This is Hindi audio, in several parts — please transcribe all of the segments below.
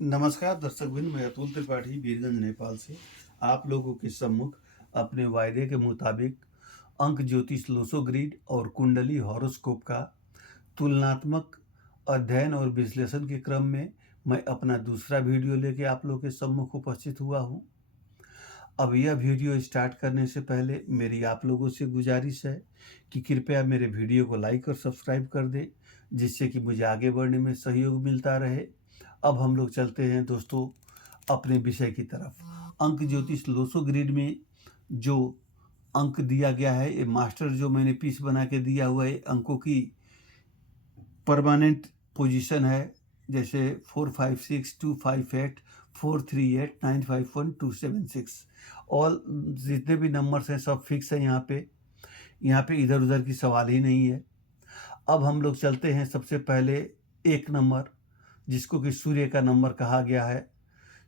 नमस्कार दर्शकवृंद, मैं अतुल त्रिपाठी वीरगंज नेपाल से आप लोगों के सम्मुख अपने वायदे के मुताबिक अंक ज्योतिष लोसो ग्रिड और कुंडली हॉरोस्कोप का तुलनात्मक अध्ययन और विश्लेषण के क्रम में मैं अपना दूसरा वीडियो लेके आप लोगों के सम्मुख उपस्थित हुआ हूँ। अब यह वीडियो स्टार्ट करने से पहले मेरी आप लोगों से गुजारिश है कि कृपया मेरे वीडियो को लाइक और सब्सक्राइब कर दें, जिससे कि मुझे आगे बढ़ने में सहयोग मिलता रहे। अब हम लोग चलते हैं दोस्तों अपने विषय की तरफ। अंक ज्योतिष लोसो ग्रिड में जो अंक दिया गया है, ये मास्टर जो मैंने पीस बना के दिया हुआ है, अंकों की परमानेंट पोजीशन है, जैसे 456 258 438 951 276। ऑल जितने भी नंबर्स हैं सब फिक्स है। यहाँ पे इधर उधर की सवाल ही नहीं है। अब हम लोग चलते हैं सबसे पहले एक नंबर, जिसको कि सूर्य का नंबर कहा गया है।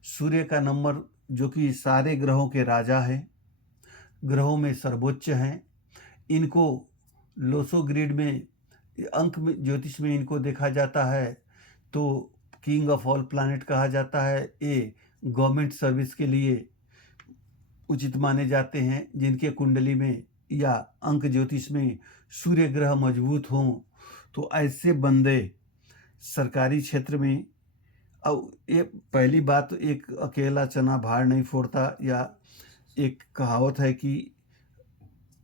सूर्य का नंबर जो कि सारे ग्रहों के राजा हैं, ग्रहों में सर्वोच्च हैं। इनको लोसो ग्रिड में अंक में ज्योतिष में इनको देखा जाता है तो किंग ऑफ ऑल प्लैनेट कहा जाता है। ये गवर्नमेंट सर्विस के लिए उचित माने जाते हैं। जिनके कुंडली में या अंक ज्योतिष में सूर्य ग्रह मजबूत हों तो ऐसे बंदे सरकारी क्षेत्र में, अब ये पहली बात, एक अकेला चना भार नहीं फोड़ता, या एक कहावत है कि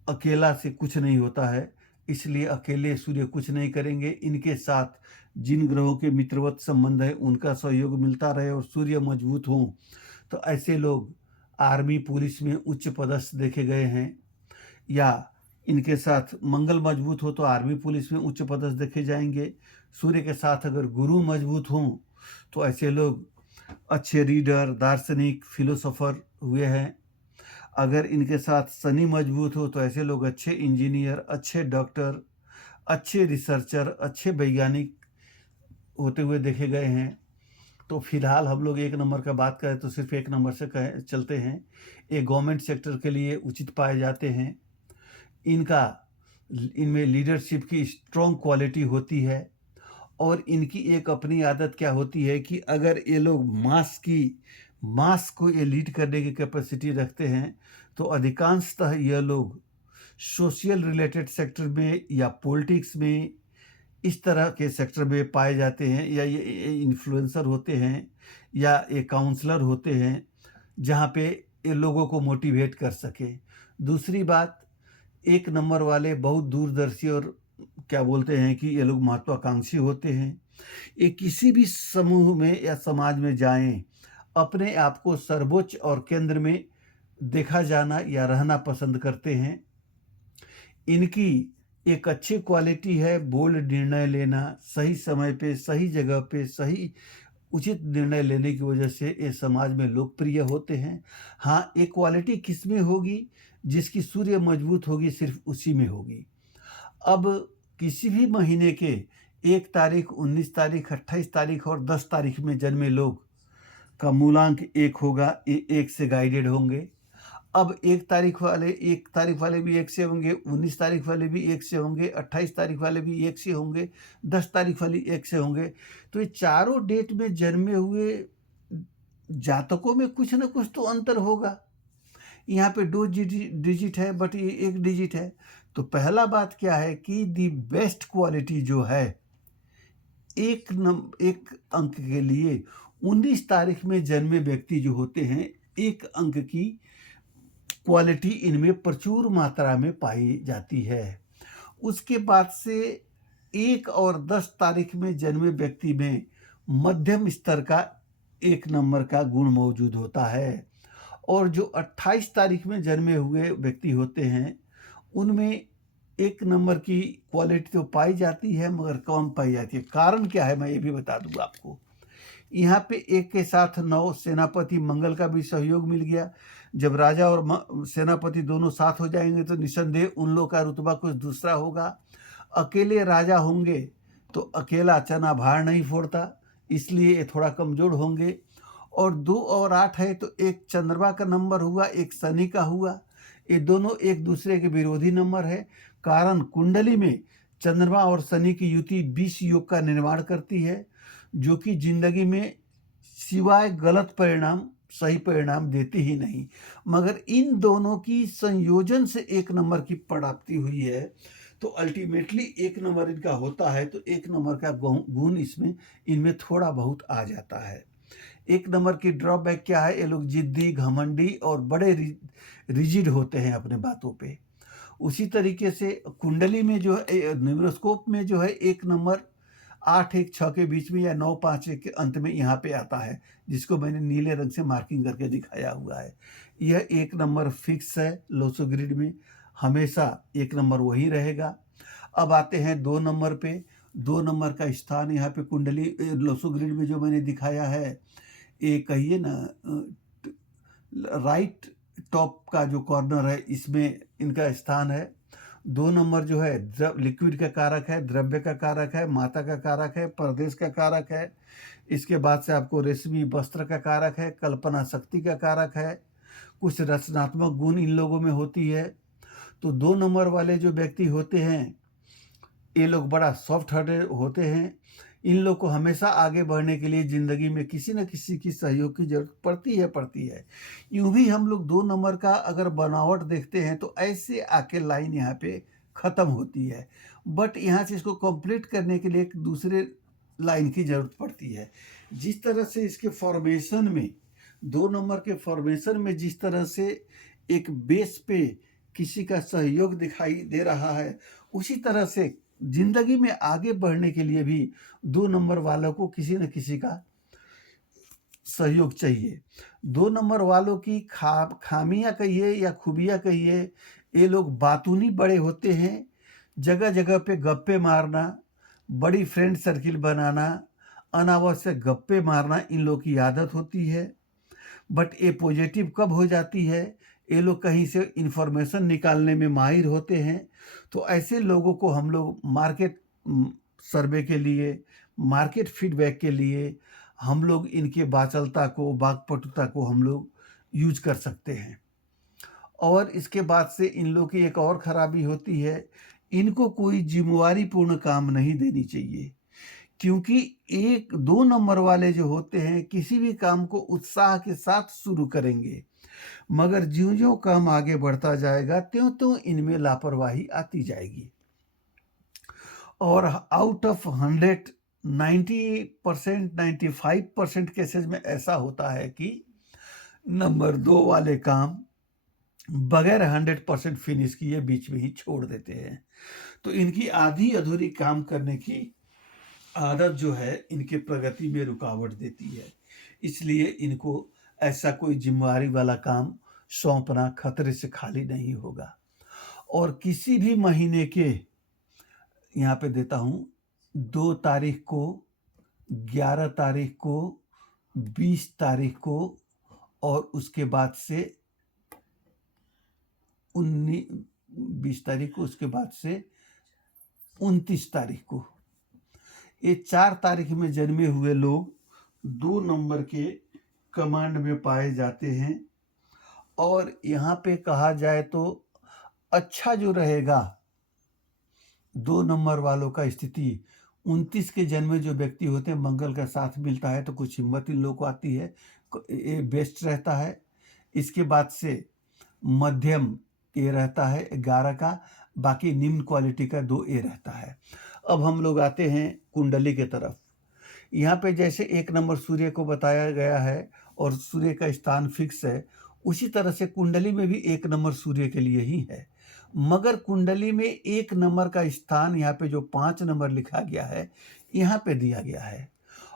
अकेला से कुछ नहीं होता है, इसलिए अकेले सूर्य कुछ नहीं करेंगे। इनके साथ जिन ग्रहों के मित्रवत संबंध है उनका सहयोग मिलता रहे और सूर्य मजबूत हों तो ऐसे लोग आर्मी पुलिस में उच्च पदस्थ देखे गए हैं। या इनके साथ मंगल मजबूत हो तो आर्मी पुलिस में उच्च पदस्थ देखे जाएंगे। सूर्य के साथ अगर गुरु मजबूत हों तो ऐसे लोग अच्छे रीडर, दार्शनिक, फिलोसोफर हुए हैं। अगर इनके साथ शनि मजबूत हो तो ऐसे लोग अच्छे इंजीनियर, अच्छे डॉक्टर, अच्छे रिसर्चर, अच्छे वैज्ञानिक होते हुए देखे गए हैं। तो फिलहाल हम लोग एक नंबर का बात करें तो सिर्फ एक नंबर से चलते हैं। ये गवर्नमेंट सेक्टर के लिए उचित पाए जाते हैं। इनमें लीडरशिप की स्ट्रॉन्ग क्वालिटी होती है। और इनकी एक अपनी आदत क्या होती है कि अगर ये लोग मास को ये लीड करने की कैपेसिटी रखते हैं तो अधिकांशतः यह लोग सोशल रिलेटेड सेक्टर में या पॉलिटिक्स में, इस तरह के सेक्टर में पाए जाते हैं। या ये इन्फ्लुएंसर होते हैं या ये काउंसलर होते हैं, जहाँ पे ये लोगों को मोटिवेट कर सके। दूसरी बात, एक नंबर वाले बहुत दूरदर्शी और क्या बोलते हैं कि ये लोग महत्वाकांक्षी होते हैं। ये किसी भी समूह में या समाज में जाएं, अपने आप को सर्वोच्च और केंद्र में देखा जाना या रहना पसंद करते हैं। इनकी एक अच्छी क्वालिटी है बोल्ड निर्णय लेना, सही समय पे, सही जगह पे, सही उचित निर्णय लेने की वजह से ये समाज में लोकप्रिय होते हैं। हाँ, एक क्वालिटी किस में होगी? जिसकी सूर्य मजबूत होगी सिर्फ उसी में होगी। अब किसी भी महीने के 1 तारीख, 19 तारीख, 28 तारीख और 10 तारीख में जन्मे लोग का मूलांक 1 होगा, ये 1 से गाइडेड होंगे। अब 1 तारीख वाले भी 1 से होंगे, 19 तारीख वाले भी 1 से होंगे, 28 तारीख वाले भी 1 से होंगे, 10 तारीख वाली 1 से होंगे। तो ये चारों डेट में जन्मे हुए जातकों में कुछ ना कुछ तो अंतर होगा। यहाँ पे 2 डिजिट है बट ये 1 डिजिट है। तो पहला बात क्या है कि दी बेस्ट क्वालिटी जो है, एक अंक के लिए 19 तारीख में जन्मे व्यक्ति जो होते हैं, 1 अंक की क्वालिटी इनमें प्रचुर मात्रा में पाई जाती है। उसके बाद से 1 और 10 तारीख में जन्मे व्यक्ति में मध्यम स्तर का 1 नंबर का गुण मौजूद होता है। और जो 28 तारीख में जन्मे हुए व्यक्ति होते हैं उनमें 1 नंबर की क्वालिटी तो पाई जाती है, मगर कम पाई जाती है। कारण क्या है मैं ये भी बता दूंगा आपको। यहाँ पे 1 के साथ 9 सेनापति मंगल का भी सहयोग मिल गया। जब राजा और सेनापति दोनों साथ हो जाएंगे तो निसंदेह उन लोग का रुतबा कुछ दूसरा होगा। अकेले राजा होंगे तो अकेला चना भार नहीं फोड़ता, इसलिए ये थोड़ा कमजोर होंगे। और 2 और 8 है तो एक चंद्रमा का नंबर हुआ, एक शनि का हुआ। ये दोनों एक दूसरे के विरोधी नंबर है। कारण कुंडली में चंद्रमा और शनि की युति 20 योग का निर्माण करती है, जो कि जिंदगी में सिवाय गलत परिणाम सही परिणाम देते ही नहीं। मगर इन दोनों की संयोजन से 1 नंबर की प्राप्ति हुई है, तो अल्टीमेटली 1 नंबर इनका होता है, तो 1 नंबर का गुण इसमें इनमें थोड़ा बहुत आ जाता है। 1 नंबर की ड्रॉबैक क्या है? ये लोग ज़िद्दी, घमंडी और बड़े रिजिड होते हैं अपने बातों पे। उसी तरीके से कुंडली में जो है न्यूरोस्कोप में जो है 1 नंबर 8-1-6 के बीच में या 9-5-1 के अंत में यहाँ पे आता है, जिसको मैंने नीले रंग से मार्किंग करके दिखाया हुआ है। यह 1 नंबर फिक्स है लोसो ग्रिड में, हमेशा 1 नंबर वही रहेगा। अब आते हैं 2 नंबर पे। 2 नंबर का स्थान यहाँ पे कुंडली लोसो ग्रिड में जो मैंने दिखाया है, ये कहिए ना राइट टॉप का जो कॉर्नर है, इसमें इनका स्थान है। 2 नंबर जो है लिक्विड का कारक है, द्रव्य का कारक है, माता का कारक है, परदेश का कारक है। इसके बाद से आपको रेशमी वस्त्र का कारक है, कल्पना शक्ति का कारक है, कुछ रचनात्मक गुण इन लोगों में होती है। तो 2 नंबर वाले जो व्यक्ति होते हैं, ये लोग बड़ा सॉफ्ट हार्टेड होते हैं। इन लोग को हमेशा आगे बढ़ने के लिए ज़िंदगी में किसी न किसी की सहयोग की ज़रूरत पड़ती है। यूँ भी हम लोग 2 नंबर का अगर बनावट देखते हैं, तो ऐसे आके लाइन यहाँ पे ख़त्म होती है। बट यहाँ से इसको कंप्लीट करने के लिए एक दूसरे लाइन की ज़रूरत पड़ती है। जिस तरह से इसके फॉर्मेशन में 2 नंबर के फॉर्मेशन में जिस तरह से एक बेस पे किसी का सहयोग दिखाई दे रहा है, उसी तरह से ज़िंदगी में आगे बढ़ने के लिए भी 2 नंबर वालों को किसी न किसी का सहयोग चाहिए। 2 नंबर वालों की खामियाँ कहिए या खूबियाँ कहिए, ये लोग बातूनी बड़े होते हैं। जगह-जगह पे गप्पे मारना, बड़ी फ्रेंड सर्किल बनाना, अनावश्यक गप्पे मारना इन लोग की आदत होती है। बट ये पॉजिटिव कब हो जाती है? ये लोग कहीं से इन्फॉर्मेशन निकालने में माहिर होते हैं। तो ऐसे लोगों को हम लोग मार्केट सर्वे के लिए, मार्केट फीडबैक के लिए हम लोग इनके बाचालता को, वाक्पटुता को हम लोग यूज़ कर सकते हैं। और इसके बाद से इन लोग की एक और खराबी होती है, इनको कोई ज़िम्मेवारीपूर्ण काम नहीं देनी चाहिए। क्योंकि 1-2 नंबर वाले जो होते हैं, किसी भी काम को उत्साह के साथ शुरू करेंगे, मगर ज्यों-ज्यों काम आगे बढ़ता जाएगा, त्यों-त्यों इनमें लापरवाही आती जाएगी। और आउट ऑफ 100 90% 95% केसेज़ में ऐसा होता है कि नंबर 2 वाले काम बगैर 100% फिनिश किए बीच में ही छोड़ देते हैं। तो इनकी आधी-अधूरी काम करने की आदत जो है, इनके प्रगति में रुकावट देती है। इसलिए इनको ऐसा कोई ज़िम्मेवारी वाला काम सौंपना खतरे से खाली नहीं होगा। और किसी भी महीने के यहाँ पे देता हूँ 2 तारीख को, 11 तारीख को, 20 तारीख को और उसके बाद से 20 तारीख को, उसके बाद से 29 तारीख को। ये 4 तारीख में जन्मे हुए लोग 2 नंबर के कमांड में पाए जाते हैं। और यहाँ पे कहा जाए तो अच्छा जो रहेगा 2 नंबर वालों का स्थिति, 29 के जन्मे जो व्यक्ति होते हैं, मंगल का साथ मिलता है तो कुछ हिम्मत इन लोगों को आती है, ये बेस्ट रहता है। इसके बाद से मध्यम ए रहता है 11 का, बाकी निम्न क्वालिटी का 2 ए रहता है। अब हम लोग आते हैं कुंडली के तरफ। यहाँ पे जैसे 1 नंबर सूर्य को बताया गया है और सूर्य का स्थान फिक्स है, उसी तरह से कुंडली में भी 1 नंबर सूर्य के लिए ही है। मगर कुंडली में 1 नंबर का स्थान यहाँ पे जो 5 नंबर लिखा गया है, यहाँ पे दिया गया है।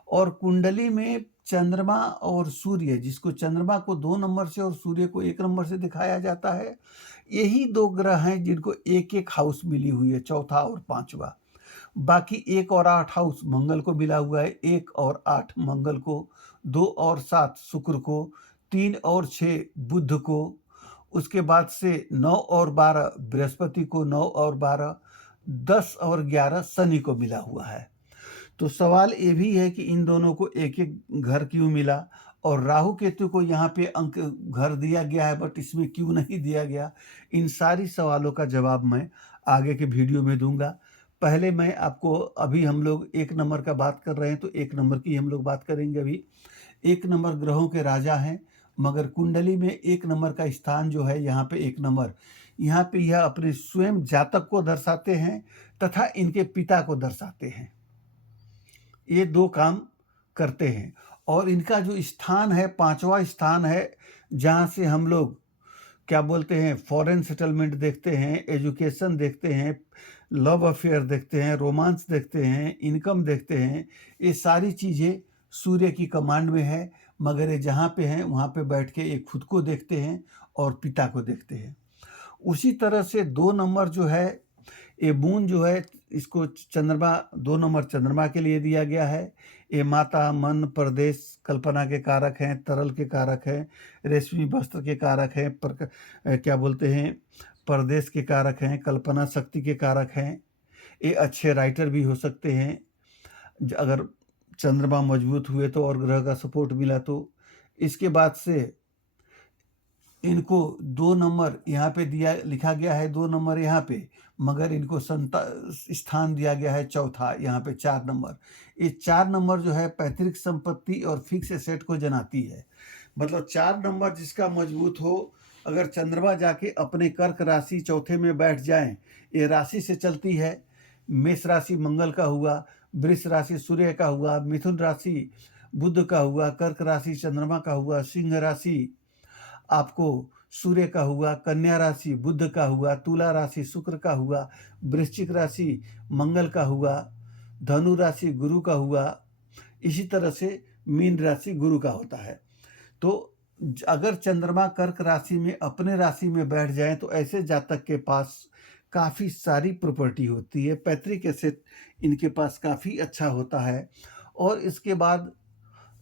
और कुंडली में चंद्रमा और सूर्य, जिसको चंद्रमा को 2 नंबर से और सूर्य को 1 नंबर से दिखाया जाता है, यही 2 ग्रह हैं जिनको 1-1 हाउस मिली हुई है, चौथा और 5वां। बाकी 1 और 8 हाउस मंगल को मिला हुआ है, 1 और 8 मंगल को, 2 और 7 शुक्र को, 3 और 6 बुध को, उसके बाद से 9 और 12 बृहस्पति को, 9 और 12, 10 और 11 शनि को मिला हुआ है। तो सवाल ये भी है कि इन दोनों को एक-एक घर क्यों मिला? और राहु केतु को यहाँ पे अंक घर दिया गया है, बट इसमें क्यों नहीं दिया गया? इन सारी सवालों का जवाब मैं आगे के वीडियो में दूँगा। पहले मैं आपको, अभी हम लोग 1 नंबर का बात कर रहे हैं, तो 1 नंबर की हम लोग बात करेंगे अभी। एक नंबर ग्रहों के राजा हैं, मगर कुंडली में एक नंबर का स्थान जो है यहाँ पे एक नंबर, यहाँ पे यह अपने स्वयं जातक को दर्शाते हैं तथा इनके पिता को दर्शाते हैं। ये 2 काम करते हैं और इनका जो स्थान है 5वां स्थान है, जहाँ से हम लोग क्या बोलते हैं फॉरेन सेटलमेंट देखते हैं, एजुकेशन देखते हैं, लव अफेयर देखते हैं, रोमांस देखते हैं, इनकम देखते हैं। ये सारी चीज़ें सूर्य की कमांड में है, मगर ये जहाँ पे हैं वहाँ पे बैठ के ये खुद को देखते हैं और पिता को देखते हैं। उसी तरह से 2 नंबर जो है, ये मून जो है, इसको चंद्रमा 2 नंबर चंद्रमा के लिए दिया गया है। ये माता, मन, प्रदेश, कल्पना के कारक हैं, तरल के कारक हैं, रेशमी वस्त्र के कारक हैं, क्या बोलते हैं प्रदेश के कारक हैं, कल्पना शक्ति के कारक हैं। ये अच्छे राइटर भी हो सकते हैं अगर चंद्रमा मजबूत हुए तो और ग्रह का सपोर्ट मिला तो। इसके बाद से इनको 2 नंबर यहाँ पे लिखा गया है, 2 नंबर यहाँ पे, मगर इनको स्थान दिया गया है चौथा, यहाँ पे 4 नंबर। ये 4 नंबर जो है पैतृक संपत्ति और फिक्स एसेट को जनाती है। मतलब 4 नंबर जिसका मजबूत हो, अगर चंद्रमा जाके अपने कर्क राशि चौथे में बैठ जाएं, ये राशि से चलती है। मेष राशि मंगल का हुआ, वृष राशि सूर्य का हुआ, मिथुन राशि बुध का हुआ, कर्क राशि चंद्रमा का हुआ, सिंह राशि आपको सूर्य का हुआ, कन्या राशि बुध का हुआ, तुला राशि शुक्र का हुआ, वृश्चिक राशि मंगल का हुआ, धनु राशि गुरु का हुआ, इसी तरह से मीन राशि गुरु का होता है। तो अगर चंद्रमा कर्क राशि में अपने राशि में बैठ जाए तो ऐसे जातक के पास काफ़ी सारी प्रॉपर्टी होती है, पैतृक एसेट इनके पास काफ़ी अच्छा होता है। और इसके बाद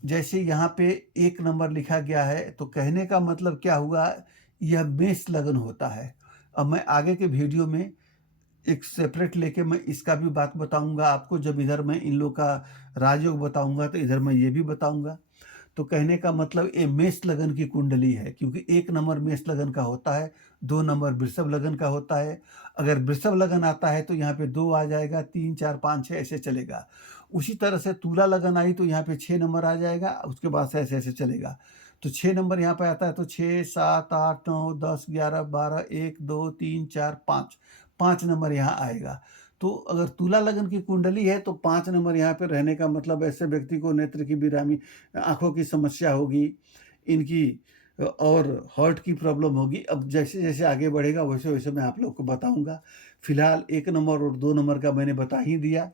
जैसे यहाँ पे 1 नंबर लिखा गया है, तो कहने का मतलब क्या हुआ, यह मेष लगन होता है। अब मैं आगे के वीडियो में एक सेपरेट लेके मैं इसका भी बात बताऊंगा आपको। जब इधर मैं इन लोग का राजयोग बताऊंगा तो इधर मैं ये भी बताऊंगा। तो कहने का मतलब ये मेष लगन की कुंडली है, क्योंकि 1 नंबर मेष लगन का होता है, 2 नंबर वृषभ लगन का होता है। अगर वृषभ लगन आता है तो यहाँ पे 2 आ जाएगा, 3, 4, 5, 6 ऐसे चलेगा। उसी तरह से तुला लगन आई तो यहाँ पे 6 नंबर आ जाएगा, उसके बाद से ऐसे ऐसे चलेगा। तो 6 नंबर यहाँ पे आता है तो 6, 7, 8, 9, 10, 11, 12, 1, 2, 3, 4, 5, 5 नंबर यहाँ आएगा। तो अगर तुला लगन की कुंडली है तो 5 नंबर यहाँ पे रहने का मतलब ऐसे व्यक्ति को नेत्र की बिरामी, आँखों की समस्या होगी, इनकी और हार्ट की प्रॉब्लम होगी। अब जैसे जैसे आगे बढ़ेगा वैसे वैसे मैं आप लोग को बताऊंगा। फिलहाल 1 नंबर और 2 नंबर का मैंने बता ही दिया।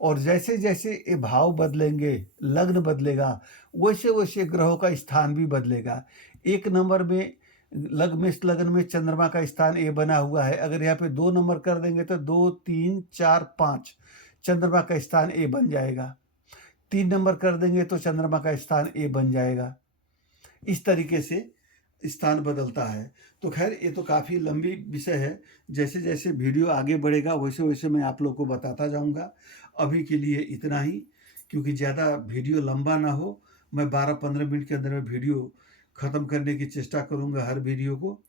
और जैसे जैसे ये भाव बदलेंगे, लग्न बदलेगा, वैसे वैसे ग्रहों का स्थान भी बदलेगा। 1 नंबर में मेष लगन में चंद्रमा का स्थान ए बना हुआ है। अगर यहाँ पे 2 नंबर कर देंगे तो 2, 3, 4, 5 चंद्रमा का स्थान ए बन जाएगा। 3 नंबर कर देंगे तो चंद्रमा का स्थान ए बन जाएगा। इस तरीके से स्थान बदलता है। तो खैर ये तो काफ़ी लंबी विषय है। जैसे जैसे वीडियो आगे बढ़ेगा वैसे वैसे मैं आप लोग को बताता जाऊंगा। अभी के लिए इतना ही, क्योंकि ज़्यादा वीडियो लंबा ना हो। मैं 12-15 मिनट के अंदर में वीडियो ख़त्म करने की चेष्टा करूंगा हर वीडियो को।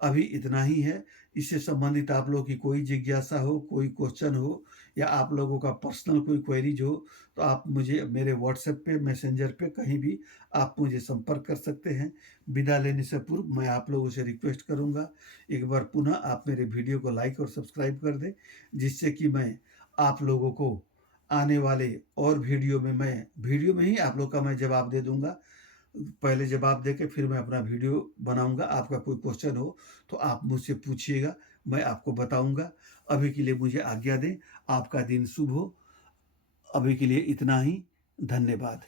अभी इतना ही है। इससे संबंधित आप लोगों की कोई जिज्ञासा हो, कोई क्वेश्चन हो, या आप लोगों का पर्सनल कोई क्वेरीज हो, तो आप मुझे मेरे व्हाट्सएप पे, मैसेंजर पे कहीं भी आप मुझे संपर्क कर सकते हैं। विदा लेने से पूर्व मैं आप लोगों से रिक्वेस्ट करूंगा, एक बार पुनः आप मेरे वीडियो को लाइक और सब्सक्राइब कर दें, जिससे कि मैं आप लोगों को आने वाले और वीडियो में ही आप लोग का मैं जवाब दे दूंगा। पहले जवाब दे के फिर मैं अपना वीडियो बनाऊंगा। आपका कोई क्वेश्चन हो तो आप मुझसे पूछिएगा, मैं आपको बताऊंगा। अभी के लिए मुझे आज्ञा दें। आपका दिन शुभ हो। अभी के लिए इतना ही। धन्यवाद।